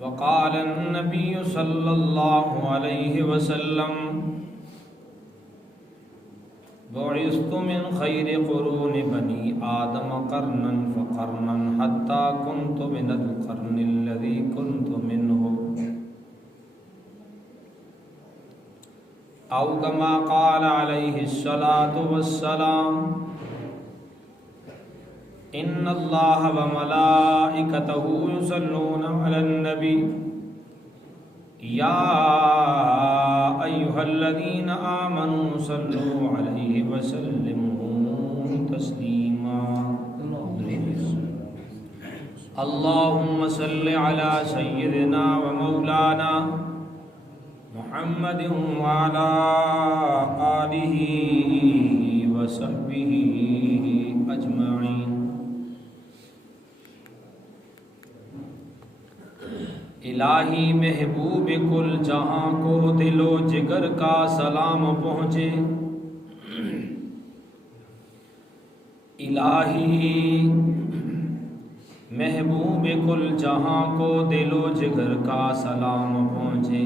وقال النبي صلى الله عليه وسلم بعثت من خير قرون بني آدم قرنا فقرنا حتى كنت من القرن الذي كنت منه أو كما قال عليه الصلاة والسلام إن الله وملائكته يصلون على النبي يا أيها الذين آمنوا صلوا عليه وسلموا تسليما اللهم صل على سيدنا ومولانا محمد وعلى آله وصحبه أجمعين الہی محبوب کل جہاں کو دل و جگر کا سلام پہنچے الہی محبوب کل جہاں کو دل و جگر کا سلام پہنچے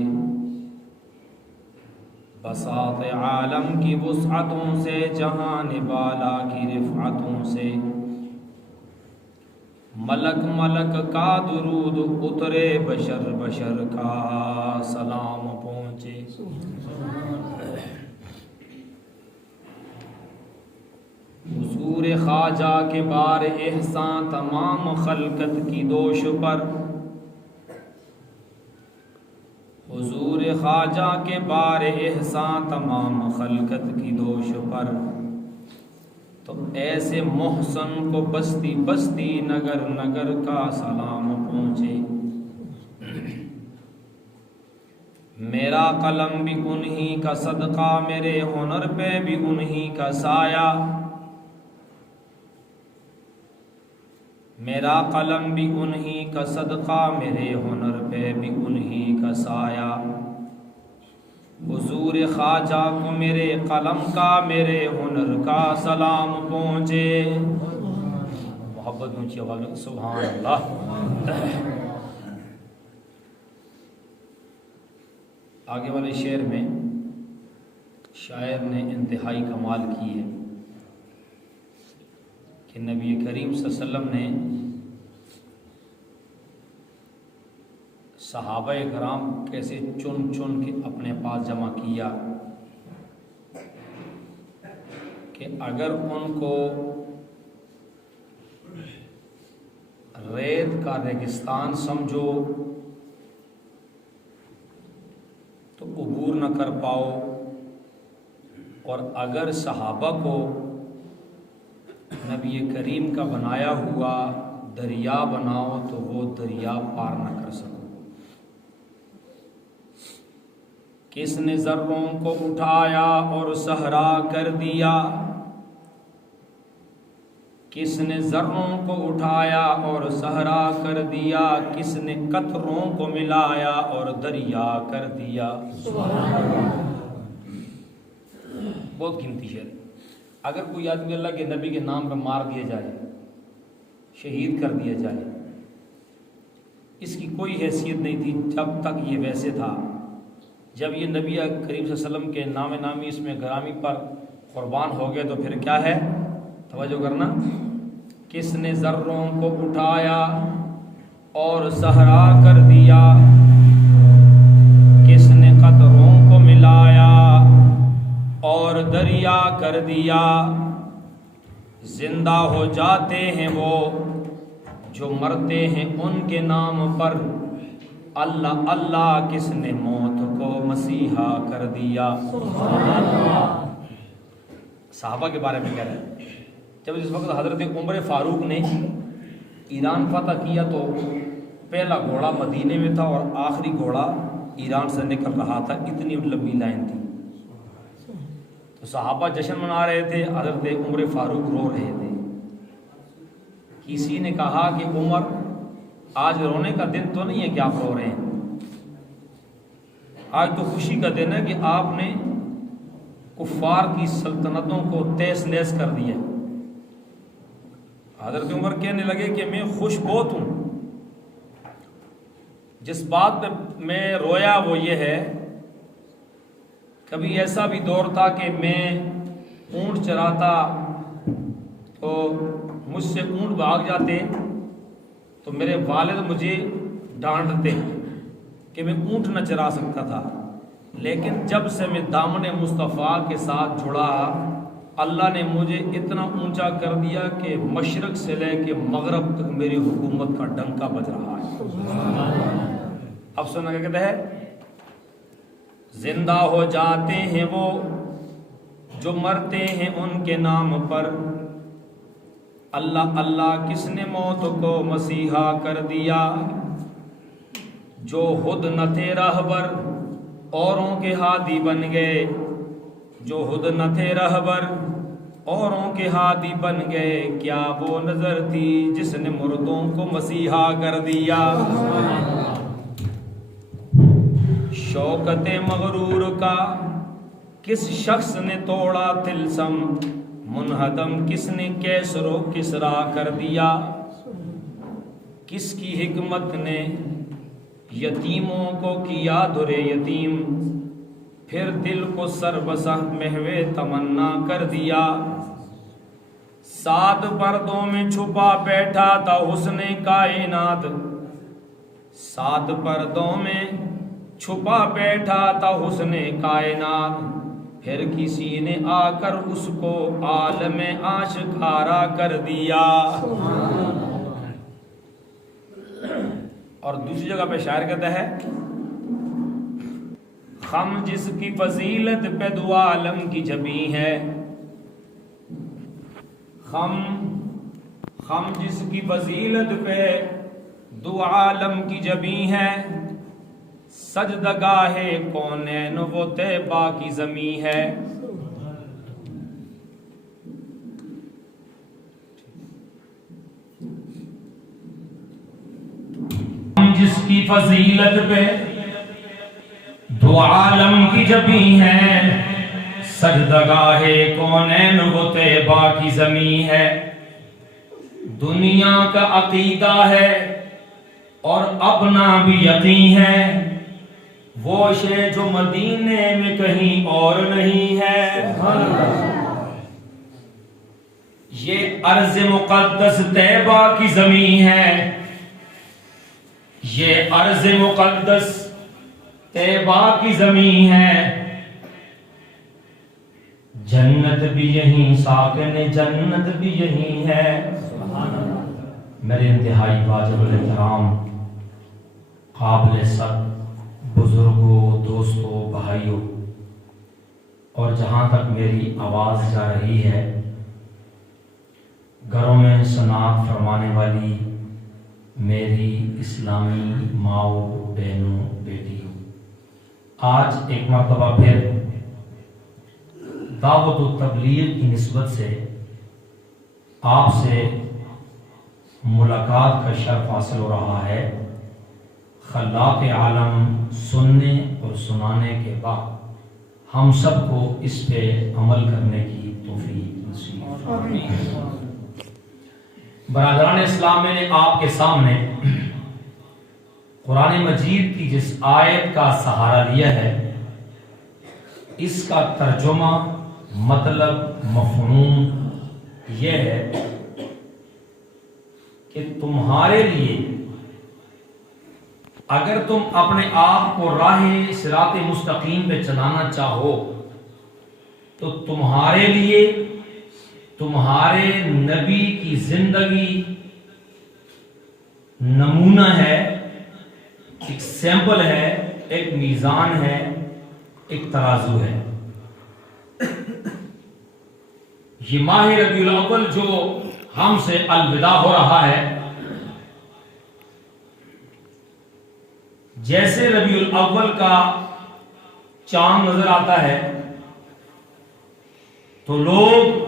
بساط عالم کی وسعتوں سے جہان بالا کی رفعتوں سے ملک ملک کا درود اترے بشر بشر کا سلام پہنچے حضور خواجہ کے بار احسان تمام خلقت کی دوش پر حضور خواجہ کے بار احسان تمام خلقت کی دوش پر تو ایسے محسن کو بستی بستی نگر نگر کا سلام پہنچے میرا قلم بھی انہی کا صدقہ میرے ہنر پہ بھی انہی کا سایہ میرا قلم بھی انہی کا صدقہ میرے ہنر پہ بھی انہی کا سایہ حضور خواجہ کو میرے قلم کا میرے ہنر کا سلام پہنچے محبت اونچی آواز میں سبحان اللہ آگے والے شعر میں شاعر نے انتہائی کمال کی ہے کہ نبی کریم صلی اللہ علیہ وسلم نے صحابہ کرام کیسے چن چن کے اپنے پاس جمع کیا کہ اگر ان کو ریت کا ریگستان سمجھو تو عبور نہ کر پاؤ اور اگر صحابہ کو نبی کریم کا بنایا ہوا دریا بناؤ تو وہ دریا پار نہ کر سکو کس نے ذروں کو اٹھایا اور صحرا کر دیا کس نے ذروں کو اٹھایا اور صحرا کر دیا کس نے قطروں کو ملایا اور دریا کر دیا بہت قیمتی شعر اگر کوئی آدمی اللہ کے نبی کے نام پہ مار دیا جائے شہید کر دیا جائے اس کی کوئی حیثیت نہیں تھی جب تک یہ ویسے تھا جب یہ نبی کریم صلی اللہ علیہ وسلم کے نام نامی اس میں گرامی پر قربان ہو گئے تو پھر کیا ہے توجہ کرنا کس نے ذروں کو اٹھایا اور صحرا کر دیا کس نے قطروں کو ملایا اور دریا کر دیا زندہ ہو جاتے ہیں وہ جو مرتے ہیں ان کے نام پر اللہ اللہ کس نے موت کو مسیحا کر دیا صحابہ کے بارے میں کہہ رہے ہیں جب اس وقت حضرت عمر فاروق نے ایران فتح کیا تو پہلا گھوڑا مدینے میں تھا اور آخری گھوڑا ایران سے نکل رہا تھا اتنی لمبی لائن تھی تو صحابہ جشن منا رہے تھے حضرت عمر فاروق رو رہے تھے کسی نے کہا کہ عمر آج رونے کا دن تو نہیں ہے کہ آپ رو رہے ہیں آج تو خوشی کا دن ہے کہ آپ نے کفار کی سلطنتوں کو تیس نیس کر دیا حضرت عمر کہنے لگے کہ میں خوش بہت ہوں جس بات پہ میں رویا وہ یہ ہے، کبھی ایسا بھی دور تھا کہ میں اونٹ چراتا تو مجھ سے اونٹ بھاگ جاتے تو میرے والد مجھے ڈانٹتے کہ میں اونٹ نہ چرا سکتا تھا، لیکن جب سے میں دامن مصطفیٰ کے ساتھ جڑا اللہ نے مجھے اتنا اونچا کر دیا کہ مشرق سے لے کے مغرب تک میری حکومت کا ڈنکا بج رہا ہے۔ اب سننا کیا کہتا ہے، زندہ ہو جاتے ہیں وہ جو مرتے ہیں ان کے نام پر، اللہ اللہ کس نے موت کو مسیحا کر دیا، جو خود نہ تھے رہبر اوروں کے ہادی بن گئے، جو خود نہ تھے رہبر اوروں کے ہادی بن گئے، کیا وہ نظر تھی جس نے مردوں کو مسیحا کر دیا، شوکت مغرور کا کس شخص نے توڑا طلسم، منہدم کس نے کیسر و کسرا کر دیا، کس کی حکمت نے یتیموں کو کیا دھرے یتیم، پھر دل کو سر بسہ محو تمنا کر دیا، سات پردوں میں چھپا بیٹھا تھا حسن کائنات، سات پردوں میں چھپا بیٹھا تھا حسن کائنات، پھر کسی نے آ کر اس کو عالم آشکارا کر دیا۔ اور دوسری جگہ پہ شاعر کہتا ہے، خم جس کی فضیلت پہ دو عالم کی جبیں ہے، خم جس کی فضیلت پہ دو عالم کی جبیں ہے، سجدگاہ کونین وہ طیبہ کی زمیں ہے، جس کی فضیلت پہ دو عالم کی جبیں ہے، سجدگاہ کونین وہ طیبہ کی زمین ہے، دنیا کا عقیدہ ہے اور اپنا بھی یقین ہے، وہ شے جو مدینے میں کہیں اور نہیں ہے، یہ ارض مقدس طیبہ کی زمین ہے، یہ ارض مقدس طیبہ کی زمین ہے، جنت بھی یہیں ساکن جنت بھی یہیں ہے۔ میرے انتہائی واجب الاحترام قابل صد بزرگوں، دوستوں، بھائیوں، اور جہاں تک میری آواز جا رہی ہے، گھروں میں سماعت فرمانے والی میری اسلامی ماؤں، بہنوں، بیٹیوں، آج ایک مرتبہ پھر دعوت و تبلیغ کی نسبت سے آپ سے ملاقات کا شرف حاصل ہو رہا ہے۔ خلاق عالم سننے اور سنانے کے بعد ہم سب کو اس پہ عمل کرنے کی توفیق نصیب فرمائے۔ برادران اسلام، میں نے آپ کے سامنے قرآن مجید کی جس آیت کا سہارا لیا ہے، اس کا ترجمہ، مطلب، مفہوم یہ ہے کہ تمہارے لیے اگر تم اپنے آپ کو راہ صراط مستقیم پہ چلانا چاہو تو تمہارے لیے تمہارے نبی کی زندگی نمونہ ہے، ایک سیمپل ہے، ایک میزان ہے، ایک ترازو ہے۔ یہ ماہ ربیع الاول جو ہم سے الوداع ہو رہا ہے، جیسے ربیع الاول کا چاند نظر آتا ہے تو لوگ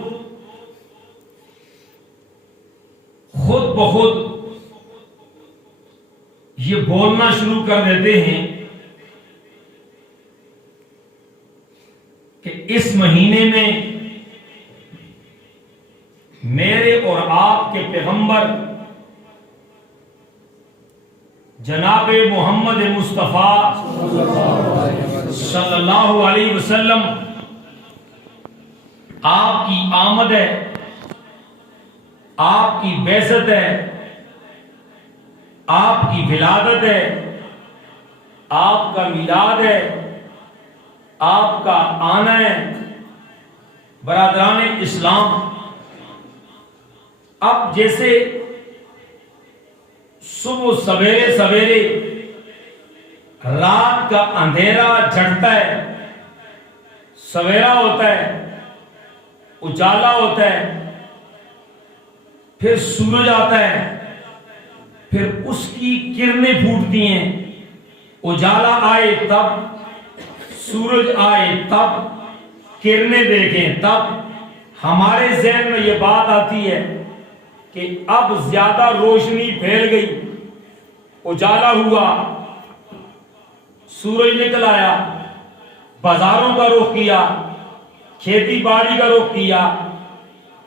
خود بخود یہ بولنا شروع کر دیتے ہیں کہ اس مہینے میں میرے اور آپ کے پیغمبر جناب محمد مصطفیٰ صلی اللہ علیہ وسلم آپ کی آمد ہے، آپ کی بعثت ہے، آپ کی ولادت ہے، آپ کا میلاد ہے، آپ کا آنا ہے۔ برادران اسلام، اب جیسے صبح سویرے سویرے رات کا اندھیرا جھڑتا ہے، سویرا ہوتا ہے، اجالا ہوتا ہے، پھر سورج آتا ہے، پھر اس کی کرنیں پھوٹتی ہیں، اجالا آئے تب، سورج آئے تب، کرنیں دیکھیں تب ہمارے ذہن میں یہ بات آتی ہے کہ اب زیادہ روشنی پھیل گئی، اجالا ہوا، سورج نکل آیا، بازاروں کا رخ کیا، کھیتی باڑی کا رخ کیا۔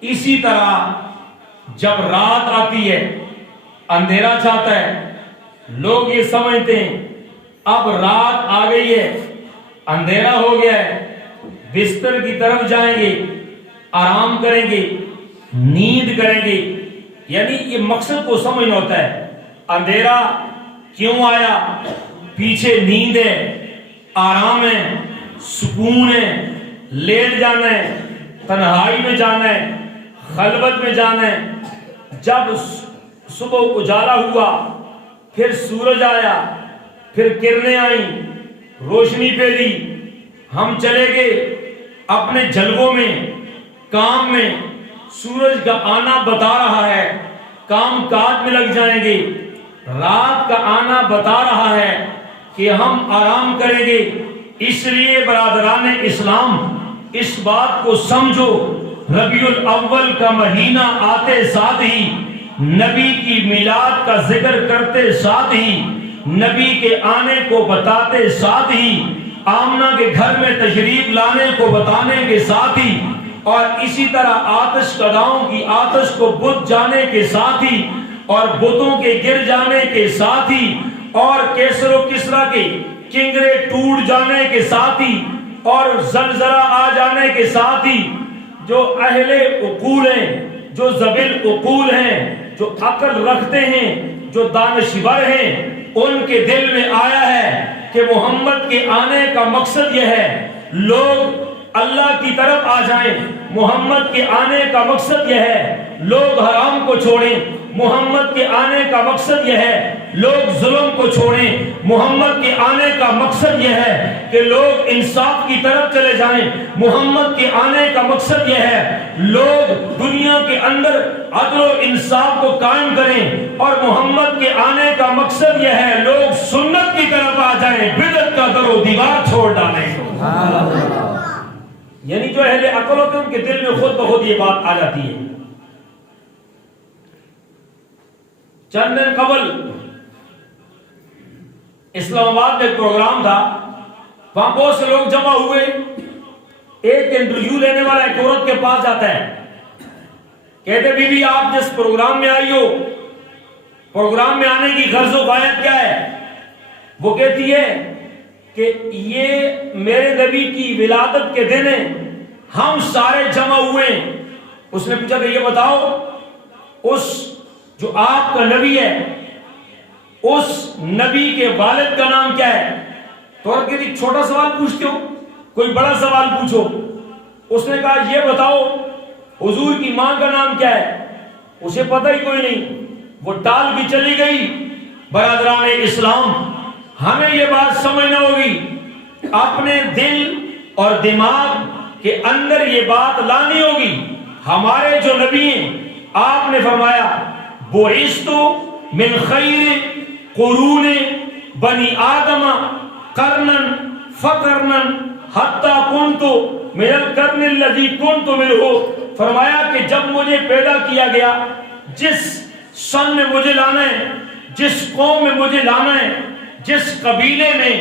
اسی طرح جب رات آتی ہے، اندھیرا چھاتا ہے، لوگ یہ سمجھتے ہیں اب رات آ گئی ہے، اندھیرا ہو گیا ہے، بستر کی طرف جائیں گے، آرام کریں گے، نیند کریں گے۔ یعنی یہ مقصد کو سمجھنا ہوتا ہے، اندھیرا کیوں آیا، پیچھے نیند ہے، آرام ہے، سکون ہے، لیٹ جانا ہے، تنہائی میں جانا ہے، خلوت میں جانا ہے۔ جب صبح اجالا ہوا، پھر سورج آیا، پھر کرنیں آئیں، روشنی پھیلی، ہم چلے گئے اپنے جلووں میں، کام میں۔ سورج کا آنا بتا رہا ہے، کام کاج میں لگ جائیں گے۔ رات کا آنا بتا رہا ہے کہ ہم آرام کریں گے۔ اس لیے برادران اسلام، اس بات کو سمجھو، ربیع الاول کا مہینہ آتے ساتھ ہی، نبی کی میلاد کا ذکر کرتے ساتھ ہی، نبی کے آنے کو بتاتے ساتھ ہی، آمنہ کے گھر میں تشریف لانے کو بتانے کے ساتھ ہی، اور اسی طرح آتش کداؤں کی آتش کو بجھ جانے کے ساتھ ہی، اور بتوں کے گر جانے کے ساتھ ہی، اور کیسر و کسریٰ کے کنگرے ٹوٹ جانے کے ساتھ ہی، اور زلزلہ آ جانے کے ساتھ ہی، جو اہل عقول ہیں، جو ذویل عقول ہیں، جو عقل رکھتے ہیں، جو دانشور ہیں، ان کے دل میں آیا ہے کہ محمد کے آنے کا مقصد یہ ہے لوگ اللہ کی طرف آ جائیں۔ محمد کے آنے کا مقصد یہ ہے لوگ حرام کو چھوڑیں۔ محمد کے آنے کا مقصد یہ ہے لوگ ظلم کو چھوڑیں۔ محمد کے آنے کا مقصد یہ ہے کہ لوگ انصاف کی طرف چلے جائیں۔ محمد کے آنے کا مقصد یہ ہے لوگ دنیا کے اندر عدل و انصاف کو قائم کریں، اور محمد کے آنے کا مقصد یہ ہے لوگ سنت کی طرف آ جائیں، بدعت کا در و دیوار چھوڑ ڈالیں۔ یعنی جو اہل عقل ہوتے ہیں ان کے دل میں خود بخود یہ بات آ جاتی ہے۔ چند دن قبل اسلام آباد میں ایک پروگرام تھا، وہاں بہت سے لوگ جمع ہوئے۔ ایک انٹرویو لینے والا ایک عورت کے پاس جاتا ہے، کہتے بی بی آپ جس پروگرام میں آئی ہو، پروگرام میں آنے کی غرض و غایت کیا ہے؟ وہ کہتی ہے کہ یہ میرے نبی کی ولادت کے دن ہے، ہم سارے جمع ہوئے ہیں۔ اس نے پوچھا کہ یہ بتاؤ اس جو آپ کا نبی ہے، اس نبی کے والد کا نام کیا ہے؟ تو عورت کہتی چھوٹا سوال پوچھتے ہو، کوئی بڑا سوال پوچھو۔ اس نے کہا یہ بتاؤ حضور کی ماں کا نام کیا ہے؟ اسے پتہ ہی کوئی نہیں، وہ ٹال بھی چلی گئی۔ برادران اسلام، ہمیں یہ بات سمجھنا ہوگی، اپنے دل اور دماغ کے اندر یہ بات لانی ہوگی۔ ہمارے جو نبی ہیں، آپ نے فرمایا بعثت من خیر قرون بنی آدم قرنا فقرنا حتی کنت من القرن الذی کنت منہ۔ فرمایا کہ جب مجھے پیدا کیا گیا، جس سن میں مجھے لانا ہے، جس قوم میں مجھے لانا ہے، جس قبیلے میں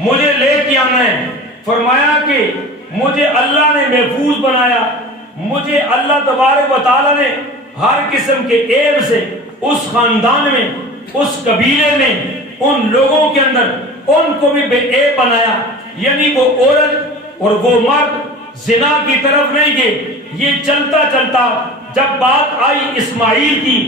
مجھے لے کے آنا ہے، فرمایا کہ مجھے اللہ نے محفوظ بنایا، مجھے اللہ تبارک و تعالیٰ نے ہر قسم کے عیب سے اس خاندان میں، اس قبیلے میں، ان لوگوں کے اندر ان کو بھی بے عیب بنایا، یعنی وہ عورت اور وہ مرد زنا کی طرف نہیں گئے۔ یہ چلتا چلتا جب بات آئی اسماعیل کی،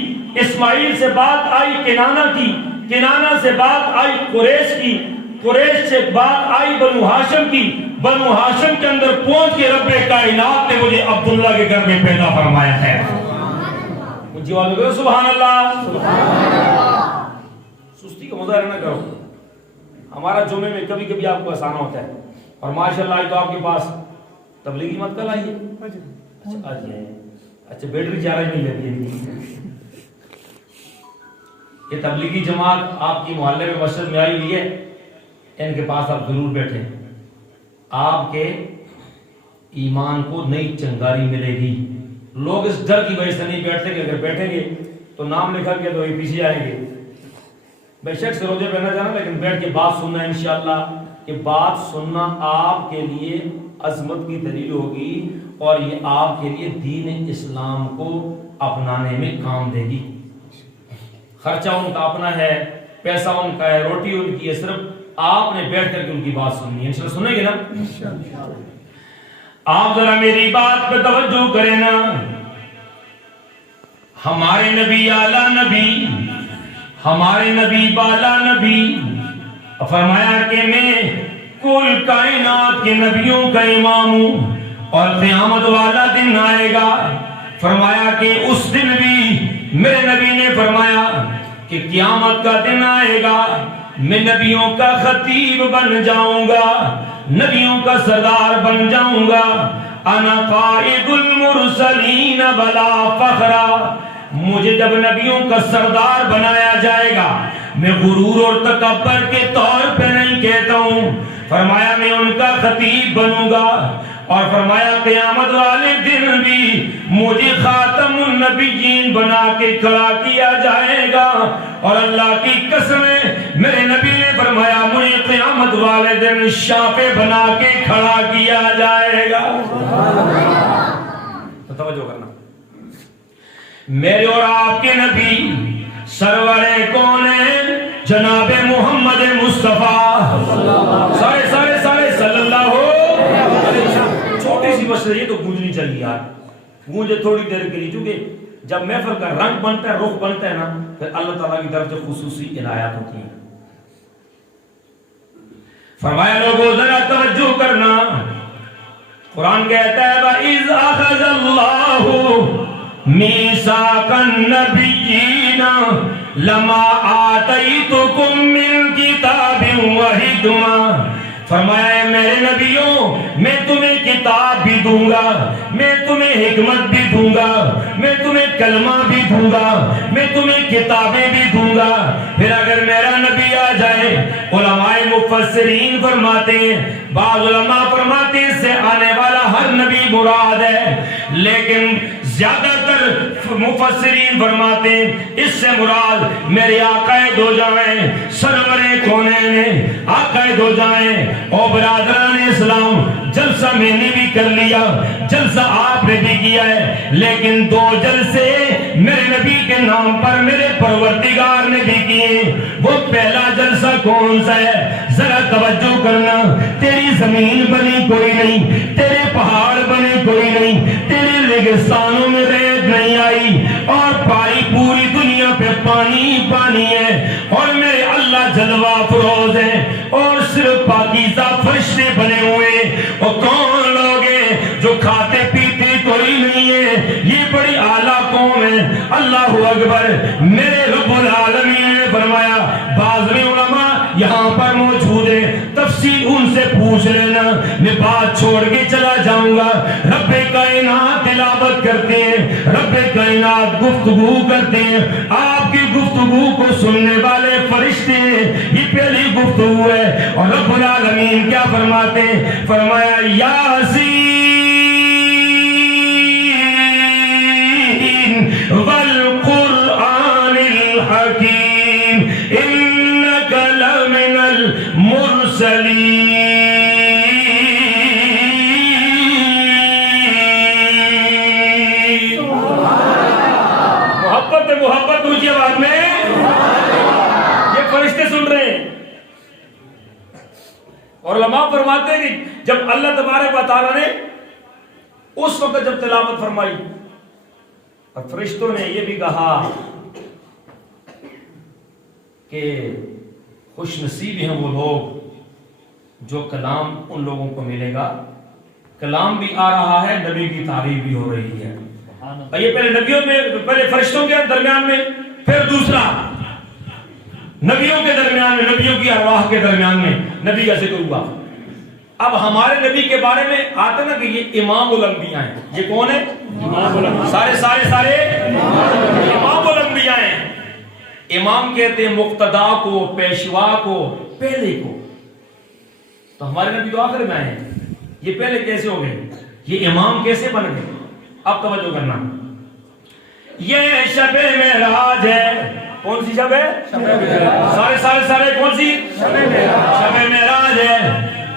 اسماعیل سے بات آئی کنانہ کی، کنانہ سے بات آئی قریش کی، قریش سے بات آئی بنو ہاشم کی، بنو ہاشم کے اندر پہنچ کے رب کائنات نے مجھے عبداللہ کے گھر میں پیدا فرمایا ہے۔ مجھے والے کہو سبحان اللہ، سستی کا مظاہرہ نہ کرو۔ ہمارا جمعے میں کبھی کبھی آپ کو آسانہ ہوتا ہے، اور ماشاءاللہ تو آپ کے پاس تبلیغی مت کل آئیے، اچھا آج آئیے، اچھا بیٹری چارج نہیں لگی ہے۔ یہ تبلیغی جماعت آپ کی محلے میں مسجد میں آئی ہوئی ہے، ان کے پاس آپ ضرور بیٹھیں، آپ کے ایمان کو نئی چنگاری ملے گی۔ لوگ اس ڈر کی وجہ سے نہیں بیٹھتے کہ اگر بیٹھیں گے تو نام لکھا گیا تو یہ پیچھے آئیں گے، بے شک سے روزے پہ نہ جانا، لیکن بیٹھ کے بات سننا انشاءاللہ۔ یہ بات سننا آپ کے لیے عظمت کی دلیل ہوگی، اور یہ آپ کے لیے دین اسلام کو اپنانے میں کام دے گی۔ خرچہ ان کا اپنا ہے، پیسہ ان کا ہے، روٹی ان کی ہے، صرف آپ نے بیٹھ کر کے ان کی بات سننی ہے۔ انشاءاللہ سنیں گے نا؟ آپ ذرا میری بات پہ توجہ کریں نا۔ ہمارے نبی اعلیٰ نبی، ہمارے نبی بالا نبی، فرمایا کہ میں کل کائنات کے نبیوں کا امام ہوں، اور قیامت والا دن آئے گا، فرمایا کہ اس دن بھی میرے نبی نے فرمایا کہ قیامت کا دن آئے گا، میں نبیوں کا خطیب بن جاؤں گا، نبیوں کا سردار بن جاؤں گا۔ انا قائد المرسلین بلا فخرا، مجھے جب نبیوں کا سردار بنایا جائے گا، میں غرور اور تکبر کے طور پہ نہیں کہتا ہوں، فرمایا میں ان کا خطیب بنوں گا، اور فرمایا قیامت والے دن بھی مجھے خاتم النبیین بنا کے کھڑا کیا جائے گا، اور اللہ کی قسم ہے میرے نبی نے فرمایا مجھے قیامت والے دن شافع بنا کے کھڑا کیا جائے گا۔ توجہ کرنا، میرے اور آپ کے نبی سرور کونین جناب محمد مصطفیٰ سارے صلی اللہ علیہ وسلم۔ چھوٹی سی بس یہ تو گونجنی چاہیے یار، گونجے تھوڑی دیر کے لیے، چونکہ جب محفل کا رنگ بنتا ہے، رخ بنتا ہے نا، پھر اللہ تعالیٰ کی طرف سے خصوصی عنایات ہوتی ہیں۔ فرمایا لوگوں ذرا توجہ کرنا، قرآن کہتا ہے وَإِذْ أَخَذَ اللَّهُ مِيثَاقَ النَّبِيِّينَ لَمَا آتَيْتُكُم مِّن كِتَابٍ وَحِكْمَةٍ، فرمایا ہے میرے نبیوں میں تمہیں کتاب بھی دوں گا، میں تمہیں حکمت بھی دوں گا، میں تمہیں کلمہ بھی دوں گا، میں تمہیں کتابیں بھی دوں گا۔ پھر اگر میرا نبی آ جائے، علماء مفسرین فرماتے ہیں، بعض علماء فرماتے ہیں اس سے آنے والا ہر نبی مراد ہے، لیکن زیادہ تر مفسرین فرماتے ہیں اس سے مراد میرے آقا دو جائیں، سرور کونین آقا دو جائیں۔ او برادران اسلام، جلسہ میں نے بھی کر لیا، جلسہ آپ نے بھی کیا ہے، لیکن دو جلسے میرے نبی کے نام پر میرے پروردگار نے بھی کیے۔ وہ پہلا جلسہ کون سا ہے؟ ذرا توجہ کرنا، تیری زمین بنی کوئی نہیں، تیرے پہاڑ بنے کوئی نہیں، تیرے ریگستانوں میں ریت نہیں آئی، اور پاری پوری دنیا پہ پانی پانی ہے، اور میرے اللہ جلوہ افروز ہے، اور صرف پاکیزہ فرشتے بنے ہوئے۔ اور کون لوگ ہیں جو کھاتے پیتے کوئی نہیں ہے، یہ بڑی اعلیٰ قوم ہے۔ اللہ اکبر، میرے رب العالمین نے فرمایا، بعض میں علماء یہاں پر موجود ہیں، تفصیل ان سے پوچھ لینا، میں بات چھوڑ کے چلا جاؤں گا۔ رب کائنات تلاوت کرتے ہیں، رب کائنات گفتگو کرتے ہیں، آپ کی گفتگو کو سننے والے فرشتے ہیں، یہ پہلی گفتگو ہے۔ اور رب العالمین کیا فرماتے ہیں؟ فرمایا یاسین والقرآن الحکیم انک لمن المرسلین۔ محبت اونچی آواز میں، یہ فرشتے سن رہے ہیں. اور علماء فرماتے ہیں کہ جب اللہ تبارک و تعالیٰ نے اس وقت جب تلاوت فرمائی اور فرشتوں نے یہ بھی کہا کہ خوش نصیب ہیں وہ لوگ جو کلام ان لوگوں کو ملے گا. کلام بھی آ رہا ہے, نبی کی تعریف بھی ہو رہی ہے. یہ پہلے نبیوں میں, پہلے فرشتوں کے درمیان میں, پھر دوسرا نبیوں کے درمیان میں, نبیوں کی ارواح کے درمیان میں نبی کا ذکر ہوا. اب ہمارے نبی کے بارے میں آتا نا کہ یہ امام الانبیاء ہیں. یہ کون ہے؟ سارے امام الانبیاء ہیں. امام کہتے ہیں مقتدا کو, پیشوا کو, پہلے کو. تو ہمارے نبی تو آخر میں آئے ہیں. یہ پہلے کیسے ہو گئے؟ یہ امام کیسے بن گئے؟ اب توجہ کرنا. یہ شب معراج ہے. کون سی شب ہے؟ سارے کون سی شب معراج ہے.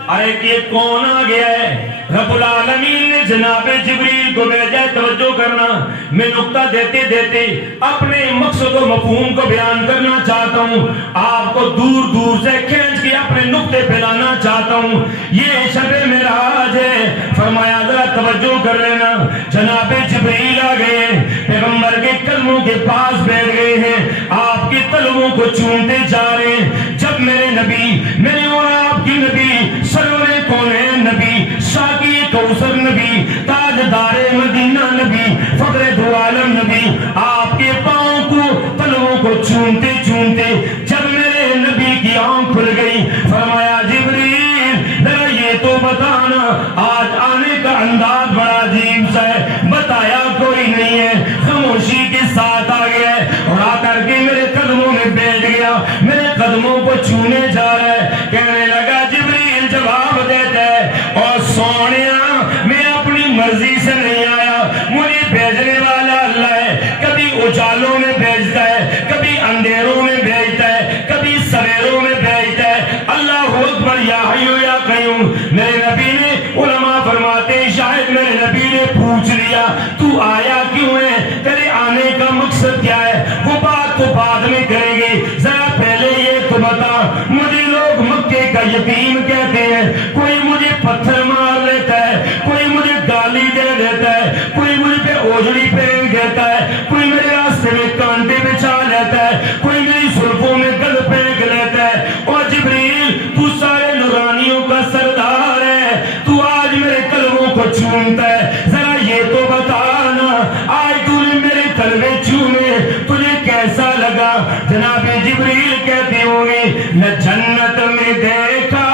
ارے کہ کون آ گیا ہے؟ رب العالمین نے جناب جبریل کو بھیجا. توجہ کرنا, میں نقطہ دیتے دیتے اپنے مقصد و مفہوم کو بیان کرنا چاہتا ہوں. آپ کو دور دور سے کھینچ کے اپنے نقطے پہ لانا چاہتا ہوں. یہ شب معراج ہے. فرمایا ذرا توجہ کر لینا. جناب جبریل آ گئے, پیغمبر کے قدموں کے پاس بیٹھ گئے ہیں, آپ کے قدموں کو چومتے جا رہے ہیں. جب میرے نبی, میرے اور آپ کی نبی, سرور کونین نبی, ساقی کوثر نبی, تاجدار مدینہ نبی, فخر دو عالم نبی, آپ کے پاؤں کو, تلووں کو چومتے چومتے جب میرے نبی کی آنکھ کھل گئی, فرمایا جبریل ذرا یہ تو بتانا, آج آنے کا انداز بڑا عجیب سا ہے. بتایا کوئی نہیں ہے, خاموشی کے ساتھ آ گیا ہے اور آ کر کے میرے قدموں میں بیٹھ گیا, میرے قدموں کو چھونے جا رہا ہے. کہنے لگا جبریل جواب دیتا ہے, اور سونیا میں اپنی مرضی سے نہیں آیا, مجھے بھیجنے والا اللہ ہے. کبھی اجالوں میں بھیجتا ہے, کبھی اندھیروں میں بھیجتا ہے, کبھی سویروں میں بھیجتا ہے. اللہ اکبر, یا حی یا قیوم. میرے نبی نے, علماء فرماتے ہیں شاید میرے نبی نے پوچھ لیا تو آیا کیوں ہے, تیرے آنے کا مقصد کیا ہے. وہ بات تو بعد میں کریں گے, ذرا پہلے یہ تو بتا, مجھے لوگ مکے کا یتیم کہتے ہیں, کوئی مجھے پتھر مار لیتا ہے, کوئی مجھے گالی دے دیتا ہے, کوئی مجھے پہ اوجڑی پہن دیتا ہے, کوئی میرے راستے میں کانٹے بچھا لیتا ہے, کوئی میری زلفوں میں گل پھینک لیتا ہے. اور جبریل تو سارے نورانیوں کا سردار ہے, تو آج میرے قلبوں کو چومتا ہے. ذرا یہ تو بتانا, آج تو نے میرے قلبے چومے, تجھے کیسا لگا؟ جناب جبریل کہتے ہوں گے, نہ جنت میں دیکھا,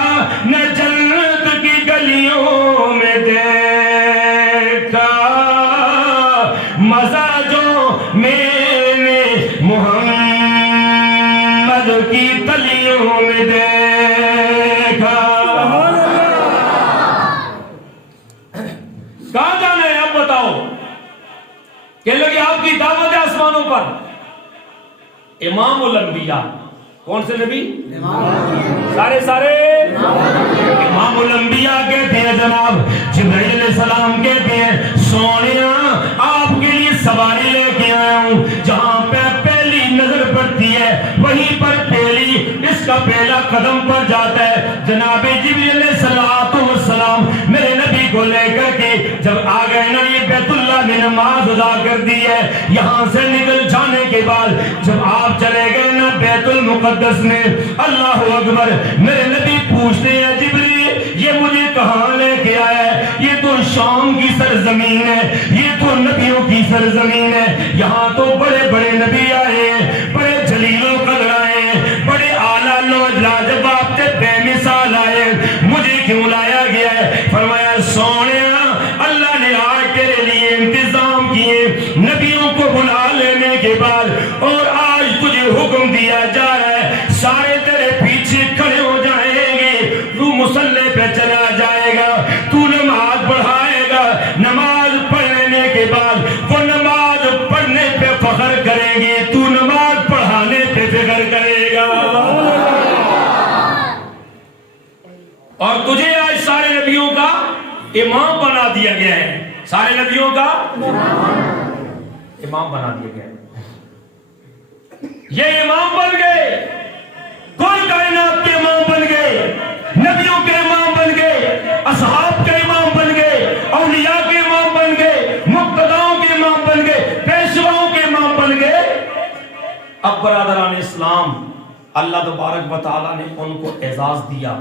نہ جنت کی گلیوں میں دیکھا, مزہ جو میں نے محمد کی تلیوں میں دیکھا. کہاں جانا ہے اب بتاؤ؟ کہنے لگے آپ کی دعوت ہے آسمانوں پر. امام الانبیاء, کون سے نبی؟ سارے امام الانبیاء کہتے ہیں. جناب جبرائیل علیہ السلام کہتے ہیں, سونیا آپ کے لیے سواری لے کے آیا ہوں, جہاں پہ پہلی نظر پڑتی ہے وہیں پر پہلی اس کا پہلا قدم پر جاتا ہے. جناب جبرائیل علیہ السلام میرے نبی کو لے کر کے جب آ گئے نا, یہ بیت اللہ میں نماز ادا کر دی ہے. یہاں سے نکل جانے کے بعد جب آپ چلے گئے نا بیت المقدس میں, اللہ اکبر, میرے نبی پوچھتے ہیں جبریل یہ مجھے کہاں لے کے آیا ہے؟ یہ تو شام کی سرزمین ہے, یہ تو نبیوں کی سرزمین ہے. یہاں تو بڑے بڑے نبی آئے ہیں, بڑے جلیل القدر آئے ہیں, بڑے اعلیٰ لاجواب تھے, بے مثال آئے, مجھے کیوں لایا گیا ہے؟ فرمایا سونیا اللہ نے آج تیرے لیے انتظام کیے, نبیوں کو بلا لینے کے بعد, اور آج تجھے حکم دیا جا رہا ہے سارے تیرے پیچھے کھڑے ہو جائیں گے, تو مصلی پہ چلا جائے گا, تو نماز پڑھائے گا, نماز پڑھنے کے بعد وہ نماز پڑھنے پہ فخر کریں گے, تو نماز پڑھانے پہ فخر کرے گا. اور تجھے آج سارے نبیوں کا امام بنا دیا گیا ہے, سارے نبیوں کا امام بنا دیا گیا ہے. یہ امام بن گئے. اب برادران اسلام اللہ تبارک و تعالیٰ نے ان کو اعزاز دیا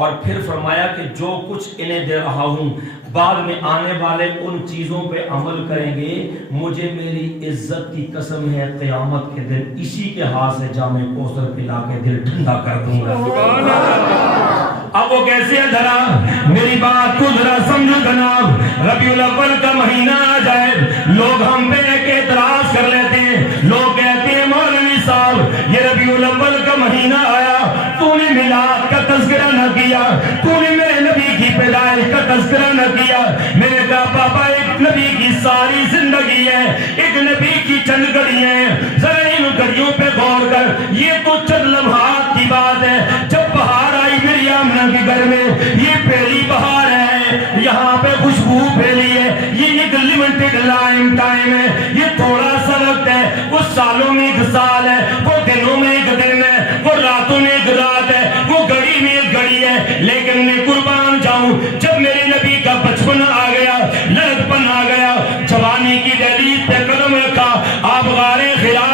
اور پھر فرمایا کہ جو کچھ انہیں دے رہا ہوں بعد میں آنے والے ان چیزوں پہ عمل کریں گے، مجھے میری عزت کی قسم ہے قیامت کے دن اسی کے ہاتھ سے جام کوثر پلا کے دل ٹھنڈا کر دوں گا۔ سبحان اللہ۔ اب وہ کیسے ہے ذرا میری بات کو ذرا سمجھو جناب، ربیع الاول کا مہینہ آ جائے، لوگ ہم پہ ایک اعتراض کر لیتے ہیں، لوگ کہتے ہیں مولوی صاحب یہ ربیع الاول کا مہینہ آیا، تو نے میلاد کا تذکرہ نہ کیا، تو نے میرے نبی کی پیدائش کا تذکرہ نہ کیا۔ میں نے کہا پاپا ایک نبی کی ساری زندگی ہے، ایک نبی کی چند گھڑیاں ہیں، ذرا ان گھڑیوں پہ غور کر، یہ تو چند لمحات کی بات ہے۔ جب بہار آئی میری آمنہ کے گھر میں، یہ پہلی بہار ہے، یہاں پہ خوشبو پھیلی ہے، یہ ایک لمیٹڈ ٹائم ہے، یہ تھوڑا سا وقت ہے، وہ سالوں میں ایک سال ہے، وہ دنوں میں ایک دن ہے، وہ راتوں میں ایک رات ہے، وہ گھڑی میں ایک گھڑی ہے۔ لیکن میں قربان جاؤں، جب میرے نبی کا بچپن آ گیا، لڑکپن آ گیا، جوانی کی دہلیز پہ قدم رکھا، آپ غار ہرا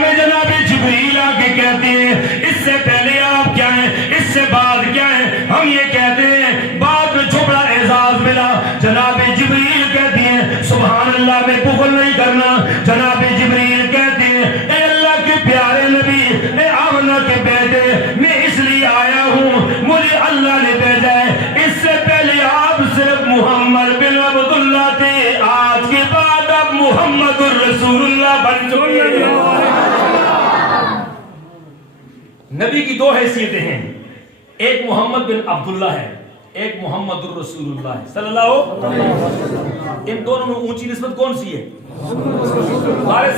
میں جناب جبریل آ کے کہتے ہیں اس سے پہلے آپ کیا ہیں، اس سے بعد کیا ہیں؟ ہم یہ کہتے ہیں بعد میں چھوڑا اعزاز ملا۔ جناب جبریل کہتے ہیں سبحان اللہ، میں بغل نہیں کرنا، جناب جبریل کہتے ہیں اے اللہ کے پیارے نبی، اے آمنہ کے بیٹے، میں اس لیے آیا ہوں، مجھے اللہ نے بھیجا ہے، اس سے پہلے آپ صرف محمد بن عبداللہ تھے، آج کے بعد اب محمد الرسول اللہ بن چکے ہیں۔ نبی کی دو حیثیتیں ہیں، ایک محمد بن عبداللہ ہے، ایک محمد الرسول اللہ ہے صلی اللہ علیہ وسلم۔ ان دونوں میں اونچی نسبت کون سی ہے؟ سارے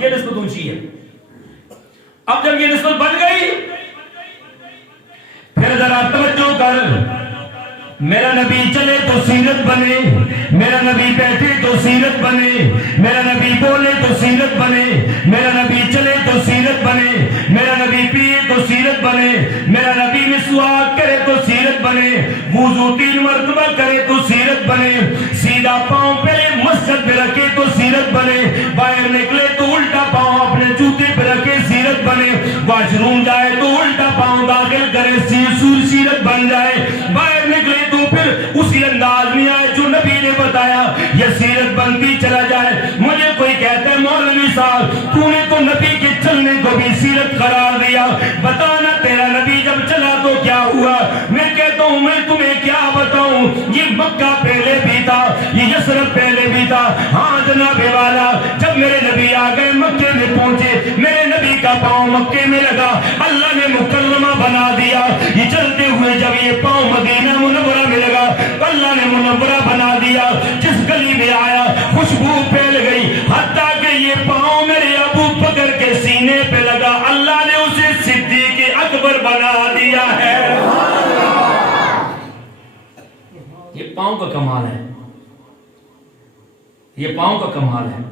یہ نسبت اونچی ہے۔ اب جب یہ نسبت بن گئی، پھر ذرا توجہ کر، میرا نبی چلے تو سیرت بنے، میرا نبی بیٹھے تو سیرت بنے، میرا نبی بولے تو سیرت بنے، میرا نبی چلے تو سیرت بنے، میرا نبی پیے تو سیرت بنے، میرا نبی مسواک کرے تو سیرت بنے، وضو 3 مرتبہ کرے تو سیرت بنے، سیدھا پاؤں پہلے مسجد پہ رکھے تو سیرت بنے، باہر نکلے تو الٹا پاؤں اپنے جوتے پہ رکھے سیرت بنے، واش روم جائے تو الٹا پاؤں داخل کرے سیرت بن جائے، باہر نکلے تو پھر اسی انداز میں آئے جو نبی نے بتایا، یہ سیرت بنتی چلا جائے۔ مجھے کوئی کہتا ہے مولوی صاحب تو نے تو نبی کے چلنے کو بھی سیرت قرار دیا، بتانا تیرا نبی جب چلا تو کیا ہوا؟ میں کہتا ہوں میں تمہیں کیا بتاؤں، یہ مکہ پہلے بھی تھا، یہ یثرب پہلے بھی تھا۔ ہاں جناب والا، جب میرے نبی آ گئے مکے میں پہنچے، میرے نبی کا پاؤں مکے میں لگا، اللہ نے مکرمہ بنا دیا۔ یہ چلتے ہوئے جب یہ پاؤں مدینہ منورہ میں لگا، اللہ نے منورہ بنا دیا، جس گلی میں آیا خوشبو پھیل گئی، حتیٰ کہ یہ پاؤں میرے ابو بکر کے سینے پہ لگا، اللہ نے اسے صدیق اکبر بنا دیا ہے۔ یہ پاؤں کا کمال ہے، یہ پاؤں کا کمال ہے۔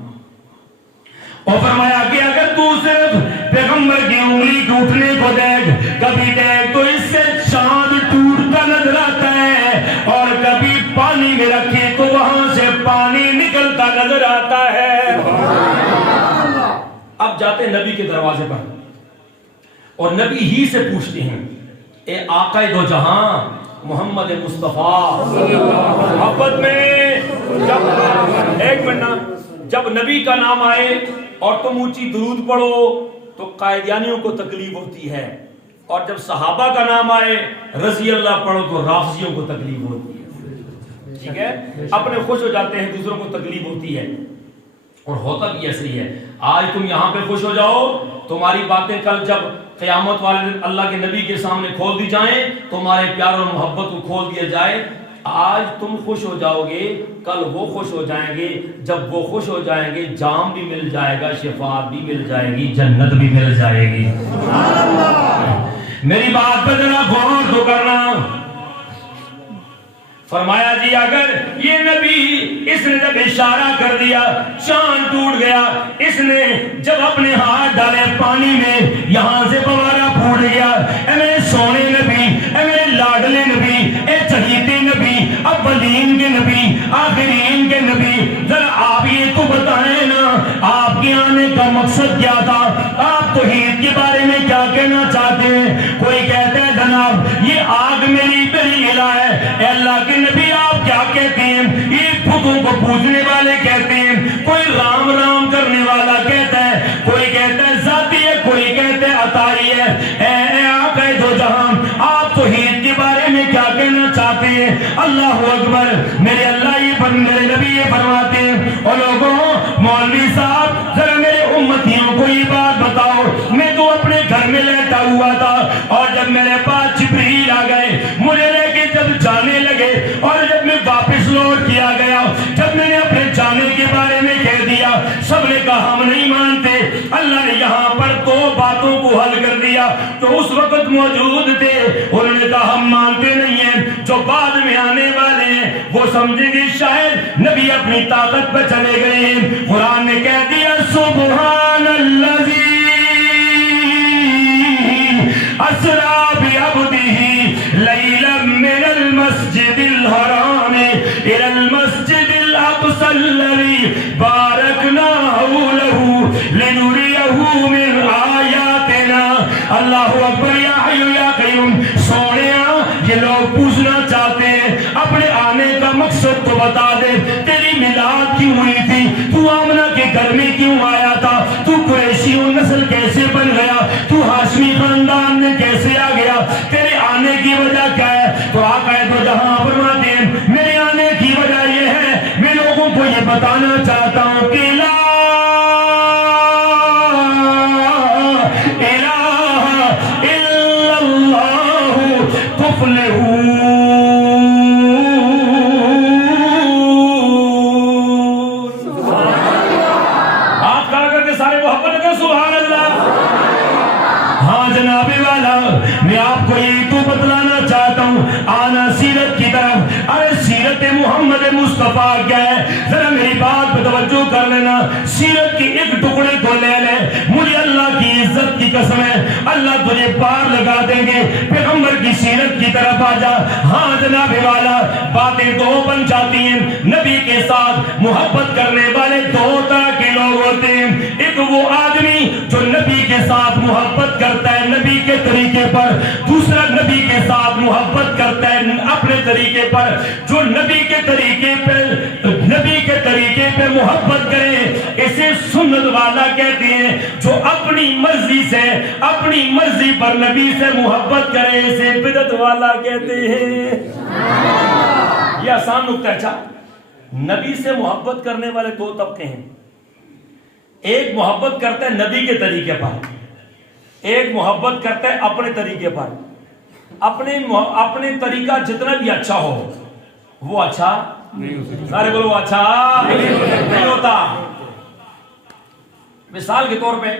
اور فرمایا کہ اگر تو صرف پیغمبر کی انگلی کے اٹھنے کو دیکھ، کبھی دیکھ تو اس سے چاند ٹوٹتا نظر آتا ہے، اور کبھی پانی میں رکھے تو وہاں سے پانی نکلتا نظر آتا ہے۔ اب جاتے نبی کے دروازے پر اور نبی ہی سے پوچھتے ہیں اے آقا دو جہاں محمد مصطفیٰ محبت میں، جب نبی کا نام آئے اور تم اونچی درود پڑھو تو قائدیانیوں کو تکلیف ہوتی ہے، اور جب صحابہ کا نام آئے رضی اللہ پڑھو تو رافضیوں کو تکلیف ہوتی ہے۔ ٹھیک ہے، اپنے خوش ہو جاتے ہیں، دوسروں کو تکلیف ہوتی ہے، اور ہوتا بھی ایسے ہی ہے۔ آج تم یہاں پہ خوش ہو جاؤ، تمہاری باتیں کل جب قیامت والے دن اللہ کے نبی کے سامنے کھول دی جائیں، تمہارے پیار اور محبت کو کھول دیا جائے۔ آج تم خوش ہو جاؤ گے، کل وہ خوش ہو جائیں گے، جب وہ خوش ہو جائیں گے جام بھی مل جائے گا، شفاعت بھی مل جائے گی، جنت بھی مل جائے گی۔ میری بات پر ذرا غور تو کرنا۔ فرمایا جی اگر یہ نبی، اس نے جب اشارہ کر دیا چاند ٹوٹ گیا، اس نے جب اپنے ہاتھ ڈالے پانی میں یہاں سے فوارہ پھوٹ گیا۔ اے میرے سونے نبی، اے میرے لاڈلے نبی، اے چہیتے نبی، اولین کے نبی، آخرین کے نبی، ذرا آپ یہ تو بتائیں نا مقصد کیا تھا؟ آپ توحید کے بارے میں کیا کہنا چاہتے ہیں؟ کوئی کہتا ہے جناب یہ آگ میری دلیل ہے۔ اے اللہ کے نبی آپ کیا کہتے ہیں؟ یہ بتوں کو پوجنے والے کہتے ہیں، کوئی رام رام کرنے والا کہتا ہے، کوئی کہتا ہے ذاتی ہے، کوئی کہتا ہے عطائی ہے۔ اے آقا دو جہاں، آپ توحید کے بارے میں کیا کہنا چاہتے ہیں؟ اللہ اکبر۔ میرے اللہ میرے نبی یہ فرماتے ہیں، اور لوگوں مولوی صاحب ذرا میرے امتیوں کو یہ بات بتاؤ، میں تو اپنے گھر میں لیٹا ہوا تھا اور جب میرے پاس جبریل آ گئے، مجھے لے کے جب جانے لگے اور جب میں واپس لوٹ کیا گیا، جب میں نے اپنے جانے کے بارے میں کہہ دیا، سب نے کہا ہم نہیں مانتے۔ اللہ نے یہاں پر دو باتوں کو حل کر دیا جو اس وقت موجود تھے، انہوں نے کہا ہم مانتے نہیں ہیں، جو بعد میں آنے والے ہیں وہ سمجھیں گے شاید نبی اپنی طاقت پہ چلے گئے ہیں۔ قرآن نے کہہ دیا سبحان الذی اسرا بعبدہ لیلا من المسجد الحرام الى المسجد الاقصى الذي باركنا حوله لنريه من آیاتنا۔ اللہ اکبر۔ یا حی یا قیوم۔ سونیا یہ لوگ پوچھنا چاہتے ہیں اپنے آنے کا مقصد تو بتا دے، تیری میلاد کیوں ہوئی تھی؟ تو آمنہ کے گھر میں کیوں آیا تھا؟ تو قریشی نسل کیسے بن گیا؟ تو ہاشمی خاندان میں کیسے آ گیا؟ تیرے آنے کی وجہ کیا ہے؟ تو آقا دو جہاں فرماتے ہیں میرے آنے کی وجہ یہ ہے، میں لوگوں کو یہ بتانا چاہتا ہوں کہ لا الہ الا اللہ تفلحون۔ آپ کہا کر کے سارے محبت کر سبحان اللہ۔ ہاں جناب والا، میں آپ کو یہی تو بتلانا چاہتا ہوں، آنا سیرت کی طرف۔ ارے سیرت محمد مصطفیٰ کیا ہے؟ ذرا میری بات پہ توجہ کر لینا، سیرت کی ایک ٹکڑے کو لے لے، مجھے اللہ کی عزت کی قسم ہے اللہ تجھے پار لگا دیں گے۔ پیغمبر کی سیرت کی طرف آ جا۔ ہاں جناب والا، باتیں دو بن جاتی ہیں۔ نبی کے ساتھ محبت کرنے والے دو طرح کے لوگ ہوتے ہیں، ایک وہ آدمی جو نبی کے ساتھ محبت کرتا ہے نبی کے طریقے پر، دوسرا نبی کے ساتھ محبت کرتا ہے اپنے طریقے پر۔ جو نبی کے طریقے پہ محبت کرے اسے سنت والا کہتے ہیں، جو اپنی مرضی سے اپنی مرضی پر نبی سے محبت کرے اسے بدعت والا کہتے ہیں۔ یہ آسان نکتہ ہے۔ اچھا، نبی سے محبت کرنے والے دو طبقے ہیں، ایک محبت کرتا ہے نبی کے طریقے پر، ایک محبت کرتا ہے اپنے طریقے پر۔ اپنے طریقہ جتنا بھی اچھا ہو وہ اچھا نہیں ہوتا۔ سارے بولو اچھا نہیں ہوتا۔ مثال کے طور پہ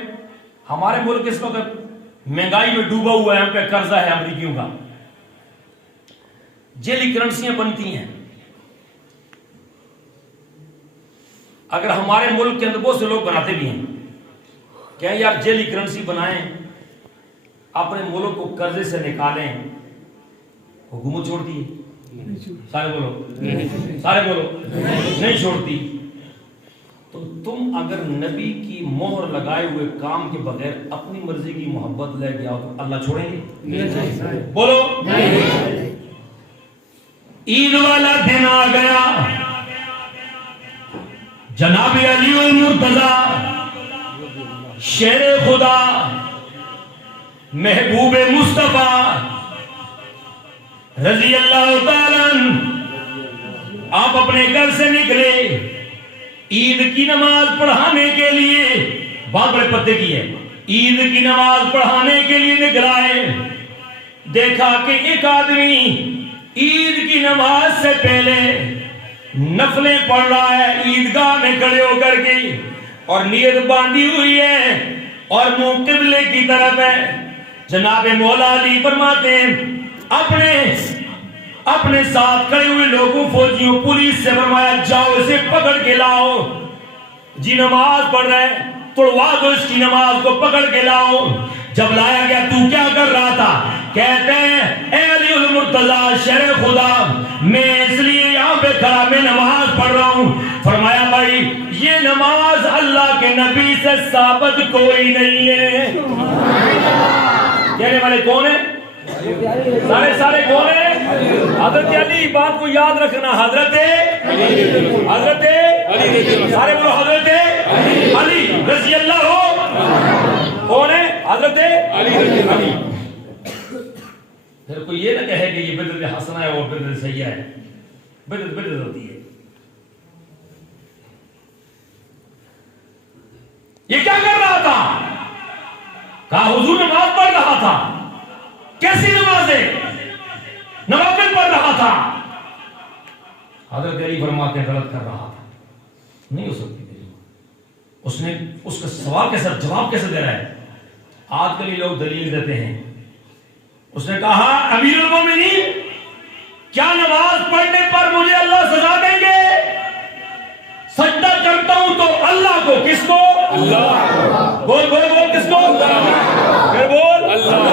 ہمارے ملک اس وقت مہنگائی میں ڈوبا ہوا ہے، ہم پہ قرضہ ہے امریکیوں کا، جیلی کرنسیاں بنتی ہیں۔ اگر ہمارے ملک کے اندر بہت سے لوگ بناتے بھی ہیں کہ یار جیلی کرنسی بنائیں، اپنے ملک کو قرضے سے نکالیں، حکومت چھوڑتی ہے؟ سارے بولو نہیں چھوڑتی۔ تو تم اگر نبی کی مہر لگائے ہوئے کام کے بغیر اپنی مرضی کی محبت لے کے آؤ تو اللہ چھوڑیں گے؟ بولو۔ عید والا دن آ گیا، جناب علی المرتضی شیر خدا محبوب مصطفیٰ رضی اللہ تعالیٰ آپ اپنے گھر سے نکلے عید کی نماز پڑھانے کے لیے۔ بات بڑے پتے کی ہے، عید کی نماز پڑھانے کے لیے نکلائے، دیکھا کہ ایک آدمی عید کی نماز سے پہلے نفلیں پڑھ رہا ہے، عیدگاہ میں کھڑے ہو کر کے، اور نیت باندھی ہوئی ہے اور منہ قبلے کی طرف ہے۔ جناب مولا علی فرماتے ہیں اپنے ساتھ کھڑے ہوئے لوگوں، فوجیوں، پولیس سے فرمایا جاؤ اسے پکڑ کے لاؤ، جی نماز پڑھ رہے، توڑوا دو اس کی نماز کو، پکڑ کے لاؤ۔ جب لایا گیا تو کیا کر رہا تھا؟ کہتے ہیں اے علی المرتضی شیر خدا، میں اس لیے یہاں پہ کھڑا میں نماز پڑھ رہا ہوں۔ فرمایا بھائی یہ نماز اللہ کے نبی سے ثابت کوئی نہیں ہے. کہنے والے کون ہیں؟ سارے کون ہیں؟ حضرت علی. بات کو یاد رکھنا, حضرت سارے بولو حضرت علی رضی اللہ ہو. کون ہے؟ حضرت علی. پھر کوئی یہ نہ کہے کہ یہ بدعت حسنہ ہے اور بدعت سیئہ ہے. بدعت ہوتی ہے. یہ کیا کر رہا تھا؟ کہا حضور نماز پڑھ رہا تھا. کیسی نماز ہے؟ نوافل پڑھ رہا تھا. حضرت علی فرماتے ہیں غلط کر رہا تھا. نہیں ہو سکتی. اس نے اس کا سوال کیسا, جواب کیسے دے رہا ہے؟ آج کل یہ لوگ دلیل دیتے ہیں. اس نے کہا امیر المومنین, کیا نماز پڑھنے پر مجھے اللہ سزا دیں گے؟ سجدہ کرتا ہوں تو اللہ کو. کس کو؟ اللہ. بول کس کو؟ پھر بول اللہ.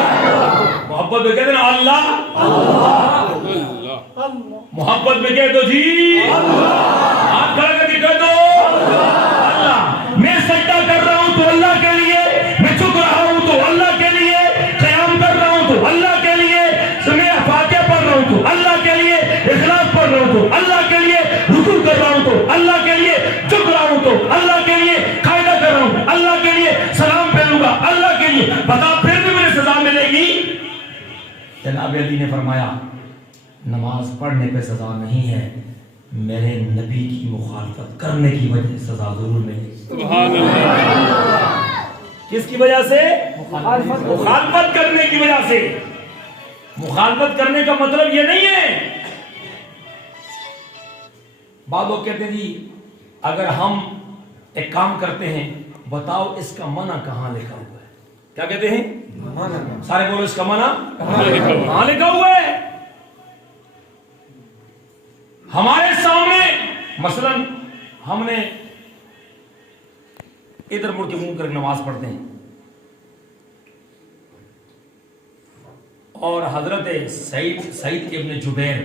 محبت میں کہتے ہیں اللہ. محبت میں کہہ دو جی ہاتھ کھڑا کر کے کہہ دو اللہ. میں سجدہ کر رہا ہوں تو اللہ کے لیے, میں جھک رہا ہوں تو اللہ کے لیے, قیام کر رہا ہوں تو اللہ کے لیے, میں فاتحہ پڑھ رہا ہوں تو اللہ کے لیے, اخلاص پڑھ رہا ہوں تو اللہ کے لیے, رکوع کر رہا ہوں تو اللہ کے لیے, جھک رہا ہوں تو اللہ کے لیے, قاعدہ کر رہا ہوں اللہ کے لیے, سلام پھیروں گا اللہ کے لیے. بتا پھر بھی مجھے سزا ملے گی؟ جناب علی نے فرمایا نماز پڑھنے پہ سزا نہیں ہے, میرے نبی کی مخالفت کرنے کی وجہ سے سزا ضرور ملے گی. سبحان اللہ. کس کی وجہ سے؟ مخالفت کرنے کی وجہ سے. مخالفت کرنے کا مطلب یہ نہیں ہے. بعض لوگ کہتے ہیں جی اگر ہم ایک کام کرتے ہیں بتاؤ اس کا منع کہاں لکھا ہوا ہے. کیا کہتے ہیں؟ سارے بولو اس کا منع کہاں لکھا ہوا ہے. ہمارے سامنے مثلا ہم نے ادھر مڑ کے منہ کر نماز پڑھتے ہیں اور حضرت سعید ابن جبیر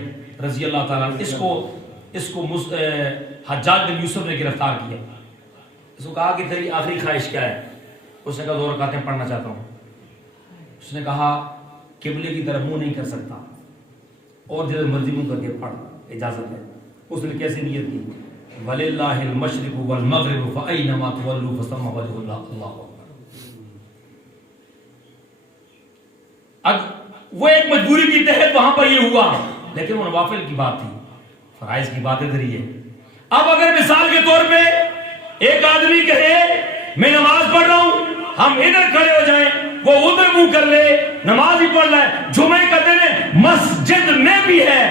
رضی اللہ تعالیٰ اس کو حجاج بن یوسف نے گرفتار کیا. اس کو کہا کہ تیری آخری خواہش کیا ہے؟ اس نے کہا 2 رکعتیں پڑھنا چاہتا ہوں. اس نے کہا قبلے کی طرف منہ نہیں کر سکتا اور جدھر مرضی منہ کر کے پڑھ, اجازت ہے. اس نے کیسے نیت کی؟ وَلِلَّهِ الْمَشْرِقُ وَالْمَغْرِبُ فَأَيْنَمَا تُوَلُّوا فَثَمَّ وَجْهُ اللَّهِ. اللہ اکبر. اب وہ ایک مجبوری کی تحت وہاں پر یہ ہوا, لیکن وہ نوافل کی بات تھی, فرائض کی بات ادھر ہی ہے. اب اگر مثال کے طور پہ ایک آدمی کہے میں نماز پڑھ رہا ہوں, ہم ادھر کھڑے ہو جائیں, وہ ادھر منہ کر لے, نماز ہی پڑھ رہا ہے, جمعے کا دن ہے, مسجد میں بھی ہے,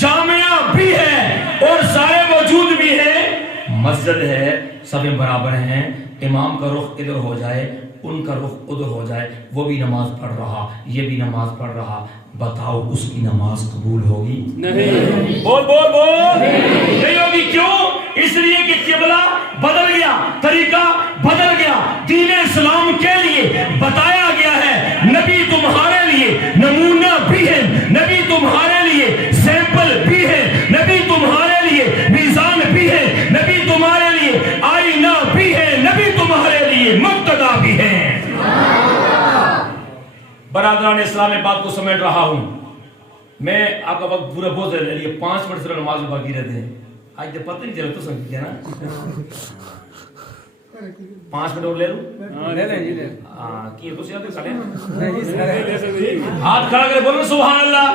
جامعہ بھی ہے اور سارے موجود بھی ہیں, مسجد ہے, سب برابر ہیں, امام کا رخ ادھر ہو جائے, ان کا رخ ادھر ہو جائے, وہ بھی نماز پڑھ رہا, یہ بھی نماز پڑھ رہا, بتاؤ اس کی نماز قبول ہوگی؟ نہیں. بول نہیں ہوگی. کیوں؟ اس لیے کہ قبلہ بدل گیا, طریقہ بدل گیا. دین اسلام کے لیے بتایا گیا ہے, نبی تمہارے لیے نمونہ بھی ہے, نبی تمہارے لیے سیمپل بھی ہے, نبی تمہارے لیے میزان بھی ہے, نبی تمہارے لیے آئینہ بھی ہے, نبی تمہارے لیے مقتدا بھی ہے. برادران اسلام میں بات کو سمیٹ رہا ہوں. میں آپ کا وقت پورا بہت لے لیا, 5 منٹ صرف نماز میں باقی رہتے ہیں. آج جب پتہ نہیں چلا تو سمجھ گیا نا. 5 منٹ اور لے لوں؟ ہاں کی تو سیادے کھڑے ہاتھ کھڑا کرے بولو سبحان اللہ.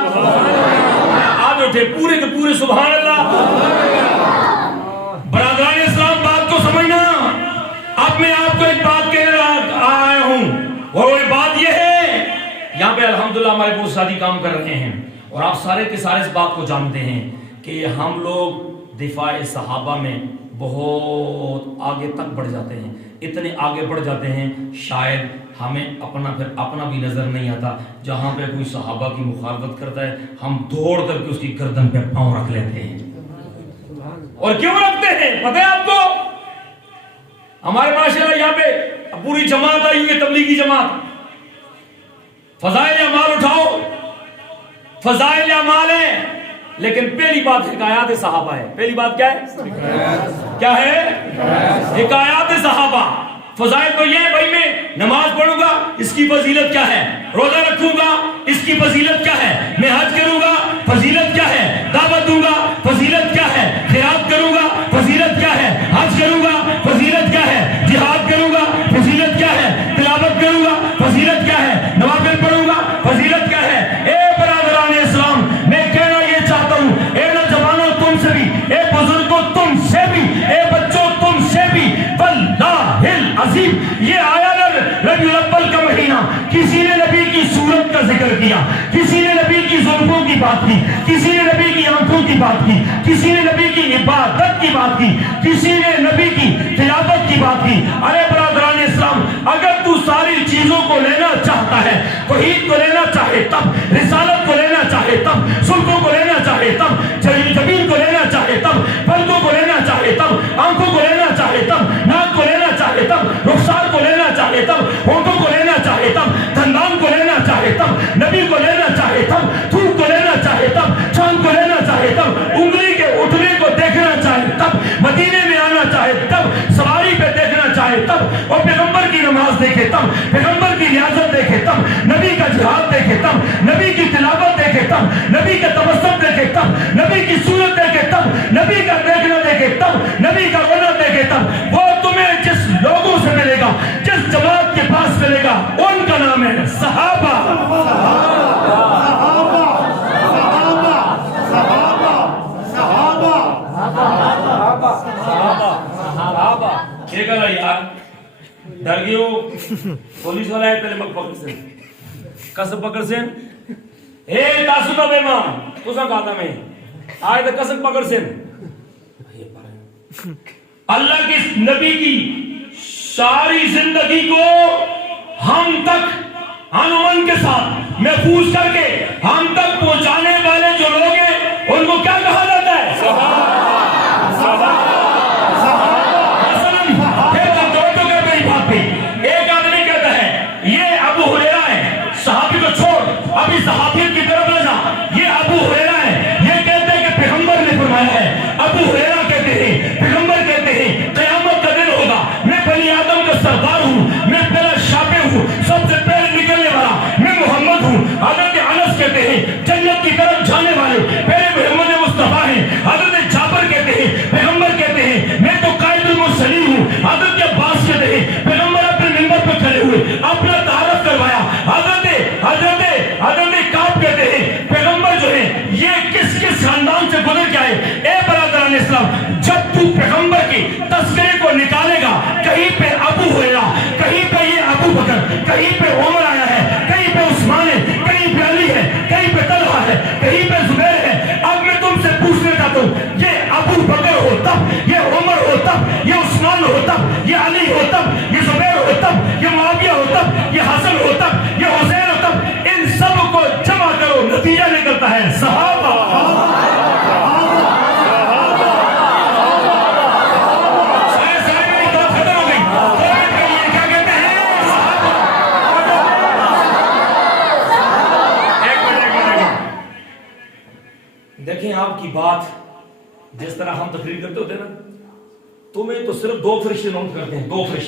آج اٹھے پورے کے پورے سبحان اللہ. برادران اسلام بات کو سمجھنا. اب میں آپ کو ایک بات کہہ رہا آیا ہوں, اور وہ بات یہ ہے, یہاں پہ الحمدللہ ہمارے بہت ساتھی کام کر رہے ہیں اور آپ سارے کے سارے اس بات کو جانتے ہیں کہ ہم لوگ دفاع صحابہ میں بہت آگے تک بڑھ جاتے ہیں. اتنے آگے بڑھ جاتے ہیں شاید ہمیں اپنا بھی نظر نہیں آتا. جہاں پہ کوئی صحابہ کی مخالفت کرتا ہے ہم دوڑ کر کے اس کی گردن پہ پاؤں رکھ لیتے ہیں. اور کیوں رکھتے ہیں پتہ ہے آپ کو؟ ہمارے معاشرے یہاں پہ پوری جماعت آئی ہوئی ہے, تبلیغی جماعت. فضائل اعمال اٹھاؤ, فضائل اعمال ہیں, لیکن پہلی بات حکایات صحابہ ہے. پہلی بات کیا ہے؟ کیا ہے؟ حکایات صحابہ. فضائل تو یہ ہے بھائی، میں نماز پڑھوں گا اس کی فضیلت کیا ہے، روزہ رکھوں گا اس کی فضیلت کیا ہے، میں حج کروں گا فضیلت کیا ہے، دعوت دوں گا فضیلت کیا ہے، خیرات کروں گا فضیلت کیا ہے، حج کروں گا فضیلت کیا ہے، جہاد کروں گا فضیلت کیا ہے، تلاوت کروں گا فضیلت کیا ہے، نوافل پڑھوں گا فضیلت کیا ہے. اے برادران اسلام، میں کہنا یہ چاہتا ہوں، اے نوجوانوں تم سے بھی، اے بزرگوں تم سے بھی، اے بچوں تم سے بھی، واللہ العظیم یہ آیا ربیع الاول کا مہینہ، کسی نے نبی کی صورت کا ذکر کیا، کسی نے نبی کی زلفوں کی بات کی، کسی نے نبی کی آنکھوں کی بات کی، کسی نے نبی کی عبادت کی بات کی، کسی نے نبی کی تلاوت کی بات کی. ارے برادران اسلام، اگر تو ساری چیزوں کو لینا چاہتا ہے، توحید کو لینا چاہے تب، رسالت کو لینا چاہے تب، سلطوں کو لینا چاہے تب، جبین کو لینا چاہے تب، پردوں کو لینا چاہے تب، آنکھوں کو لینا چاہے تب، ناک کو لینا چاہے تب، رخسار کو لینا چاہے تب، ہونٹوں کو لینا چاہے تب، دندان کو لینا چاہے تب، نبی کو لینا چاہے تب، تھوک کو لینا چاہے تب، چاند کو لینا چاہے تب، انگلی کے اٹھنے کو دیکھنا چاہے تب، مدینے میں آنا چاہے تب، سواری پہ دیکھنا چاہے تب، اور پیغمبر کی نماز دیکھے تب، پیغمبر کی ریاضت دیکھے تب، نبی کا جہاد دیکھے تب، نبی کی تلاوت دیکھے تب، نبی کا تبسم دیکھے تب، نبی کی صورت دیکھے تب، نبی کا دیکھنا دیکھے تب، نبی کا رونا دیکھے تب. وہ تمہیں جس لوگوں سے ملے گا، جس جماعت کے پاس ملے گا، ان کا نام ہے صحابہ. یہ کہا یار ڈر گئے ہو، پولیس والا ہے پہلے مک پکڑ سے قسم پکڑ سے اے تاسو کا بیمان تسا کہتا میں آئے تو قسم پکڑ سے. اللہ کی نبی کی ساری زندگی کو ہم تک امن کے ساتھ محفوظ کر کے ہم تک پہنچانے والے جو لوگ ہیں ان کو کیا کہا جاتا ہے؟ صحابہ. ایک آدمی کہتا ہے یہ ابو ہریرہ ہے، صحابی کو چھوڑ ابھی صحابیت کی طرف لے جا، یہ ابو ہریرہ ہے. یہ کہتے ہیں کہ پیغمبر نے فرمایا ہے. ابو ہریرہ کہتے ہیں، پیغمبر کہتے ہیں قیامت کا دن ہوگا، میں بنی آدم کا سردار ہوں، میں پہلا شافع ہوں، سب سے پہلے نکلنے والا میں محمد ہوں. حضرت انس کہتے ہیں جنت کی طرف جانے والے پہلے محمد مصطفیٰ ہیں. حضرت جابر کہتے ہیں، پیغمبر کہتے ہیں میں تو قائد المرسلین ہوں. حضرت عباس کہتے ہیں پیغمبر اپنے منبر پہ کھڑے ہوئے اپنا تعارف کروایا. حضرت کعب کہتے ہیں پیغمبر جو ہے یہ کس کس خاندان سے گزر کے آئے. اے برادران اسلام، جب تو پیغمبر کی تذکرے کو نکالے گا، کہیں پہ ابو ہریرہ، کہیں پہ یہ ابو بکر، کہیں پہ عمر آیا ہے، کہیں پہ عثمان ہے، کہیں پہ علی ہے، کہیں پہ طلحہ ہے، کہیں پہ زبیر ہے. اب میں تم سے پوچھنا چاہتا ہوں، یہ ابو بکر ہو تب، یہ عمر ہو تب، یہ عثمان ہو تب، یہ علی ہو تب، یہ زبیر ہو تب، یہ معاویہ ہو تب، یہ حسن ہو تب، یہ حسین ہو تب، ان سب کو جمع کرو، نتیجہ نکلتا ہے صحابہ. دیکھیں آپ کی بات جس طرح ہم تقریر کرتے ہوتے ہیں نا، تمہیں تو صرف 2 فرشتے نوٹ کرتے ہیں، 2 فرشتے.